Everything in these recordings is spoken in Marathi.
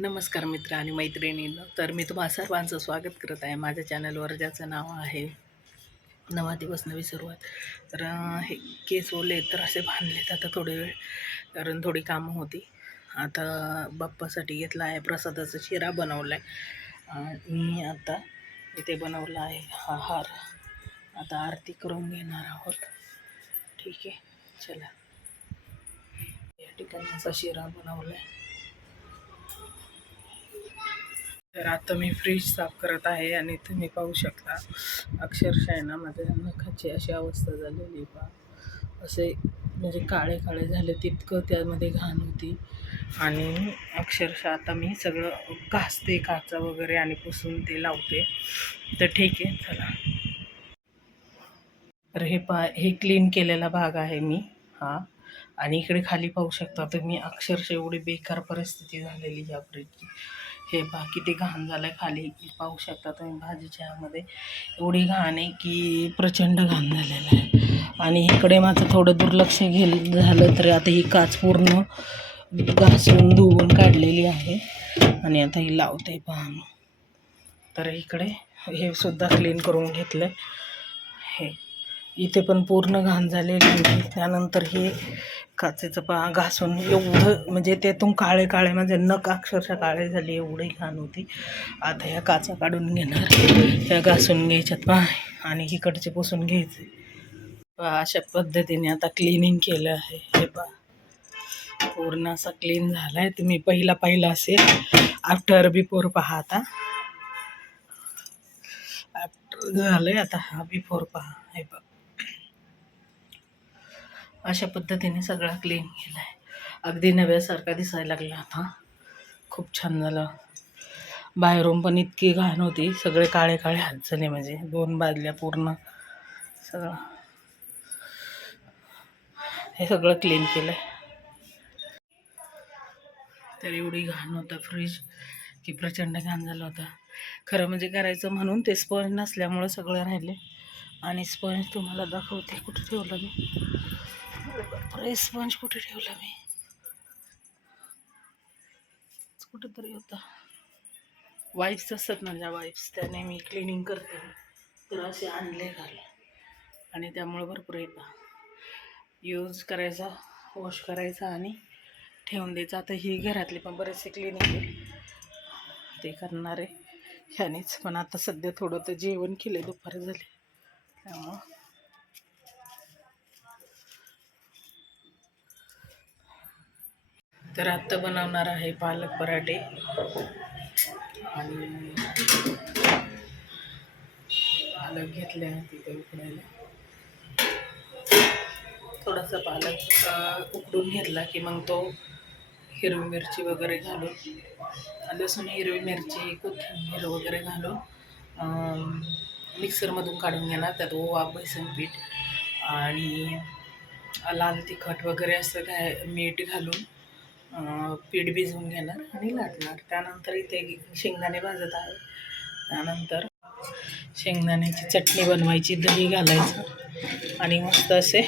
नमस्कार मित्र आणि मैत्रिणींनो. तर मी तुम्हा सर्वांचं स्वागत करत आहे. माझ्या चॅनलवर ज्याचं नाव आहे नवा दिवस नवी सुरुवात. तर हे केस ओले तर असे बांधलेत. आता थोडे वेळ कारण थोडी कामं होती. आता बाप्पासाठी घेतला आहे प्रसादाचा शिरा बनवला आहे. आणि आता इथे बनवला आहे हा हार. आता आरती करून घेणार आहोत. ठीक आहे चला. या ठिकाणी असा शिरा बनवला आहे. तर आता मी फ्रीज साफ करत आहे आणि तुम्ही पाहू शकता. अक्षरशः आहे ना माझ्या नखाची अशी अवस्था झालेली पा असे म्हणजे काळे काळे झाले तितकं त्यामध्ये घाण होती. आणि अक्षरशः आता मी सगळं घासते काचा वगैरे आणि पुसून ते लावते. तर ठीक आहे चला. तर हे पा हे क्लीन केलेला भाग आहे मी हा. आणि इकडे खाली पाहू शकता तुम्ही अक्षरशः एवढी बेकार परिस्थिती झालेली या फ्रीजची हे पहा किती घाण झालं आहे खाली पाहू शकता तुम्ही भाजीच्या ह्यामध्ये. एवढी घाण आहे की प्रचंड घाण झालेलं आहे. आणि इकडे माझं थोडं दुर्लक्ष घेल झालं तरी आता ही काच पूर्ण घासून धुवून काढलेली आहे. आणि आता ही लावते पहा तर इकडे हे सुद्धा क्लीन करून घेतलं हे. इथे पण पूर्ण घाण झालेली होती त्यानंतर हे काचेचं पा घासून एवढं म्हणजे त्यातून काळे काळे माझे नख अक्षरशः काळे झाले एवढी घाण होती. आता ह्या काचा काढून घेणार ह्या घासून घ्यायच्यात पा आणि इकडचे पुसून घ्यायचे. पहा अशा पद्धतीने आता क्लिनिंग केलं आहे. हे पा पूर्ण असा क्लीन झाला आहे तुम्ही पहिला पाहिला असेल. आफ्टर बिफोर पहा आता. आफ्टर झालं आहे आता. हा बिफोर पहा. हे बघ अशा पद्धतीने सगळा क्लीन केला आहे अगदी नव्यासारखा दिसायला लागला आता. खूप छान झालं. बाहेरून पण इतकी घाण होती. सगळे काळे काळे हात झाले म्हणजे दोन बाजल्या पूर्ण सगळं. हे सगळं क्लीन केलं आहे तर एवढी घाण होता फ्रीज की प्रचंड घाण झालं होता. खरं म्हणजे करायचं म्हणून ते स्पंज नसल्यामुळं सगळं राहिले. आणि स्पंज तुम्हाला दाखवते कुठे ठेवलं मी. अरे स्पंज कुठे ठेवला मी? कुठेतरी होता. वाईफ्स असतात ना ज्या त्याने मी क्लिनिंग करते. तर असे आणले घाल. आणि त्यामुळे भरपूर येतं यूज करायचा वॉश करायचा आणि ठेवून द्यायचं. आता ही घरातली पण बरेचसे क्लिनिंग ते करणारे ह्यानेच पण आता सध्या थोडं तर जेवण केले दुपारी झाले. त्यामुळं तर आत्ता बनवणार आहे पालक पराठे. आणि पालक घेतले आहे तिथे उकडायला. थोडासा पालक उकडून घेतला की मग तो हिरवी मिरची वगैरे घालून लसूण हिरवी मिरची कोथिंबीर वगैरे घालून मिक्सरमधून काढून घेणार त्यात ओवा बेसन पीठ आणि लाल तिखट वगैरे असं घा मीठ घालून पीठ भिजवून घेणार आणि लाटणार. त्यानंतर इथे शेंगदाणे भाजत आहे. त्यानंतर शेंगदाण्याची चटणी बनवायची दही घालायचं आणि मस्त असे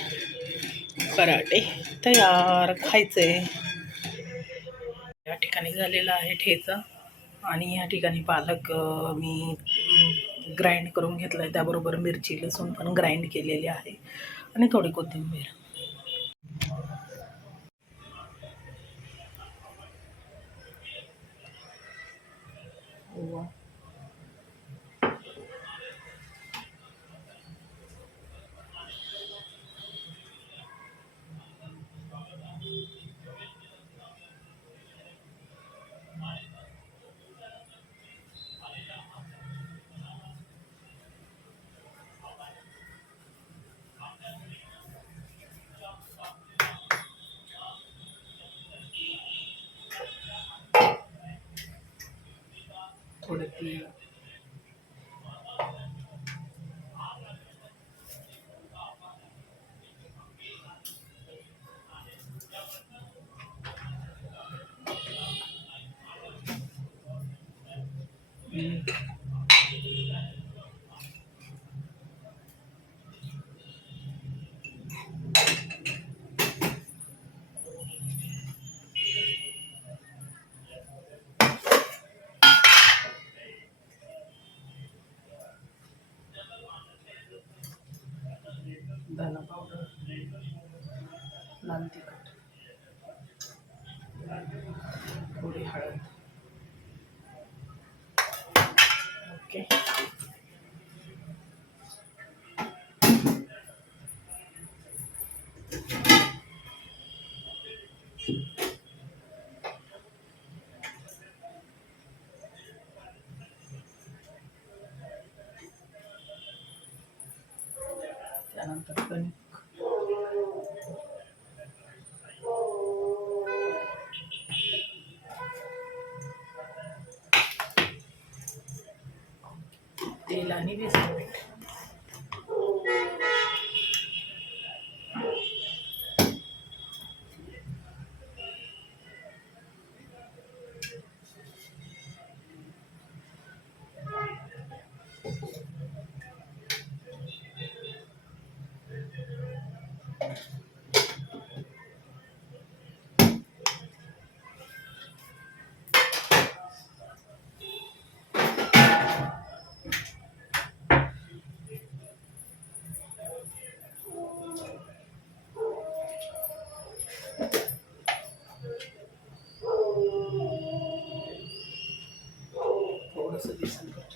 पराठे तयार खायचे. या ठिकाणी झालेला आहे ठेचा आणि या ठिकाणी पालक मी ग्राइंड करून घेतला आहे त्याबरोबर मिरची लसूण पण ग्राइंड केलेली आहे आणि थोडी कोथिंबीर. थोडे तीळ मीठ लाल तिखट थोडी हळद ओके त्यानंतर कणिक तेल आणि बेसन पीठ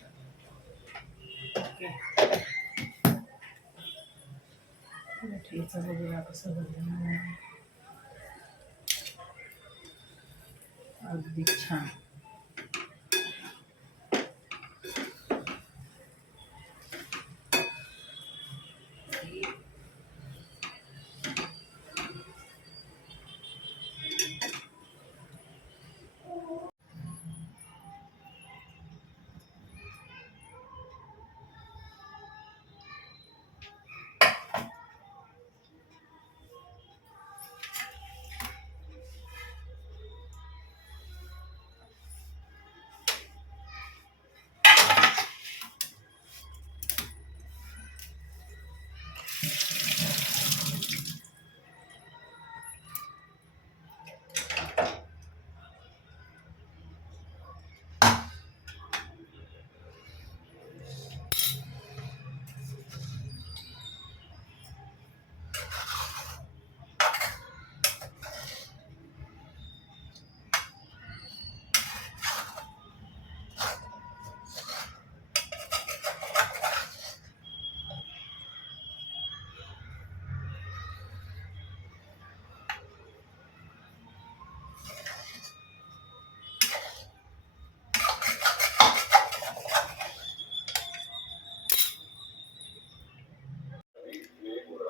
बघूया कसं बघूया अगदी छान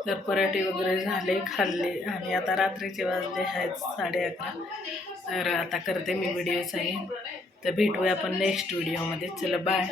तर पराठे वगैरे झाले खाल्ले आणि आता रात्रीचे वाजले आहेत साडे अकरा. तर आता करते मी व्हिडिओ साईन तर भेटूया आपण नेक्स्ट व्हिडिओमध्ये चला बाय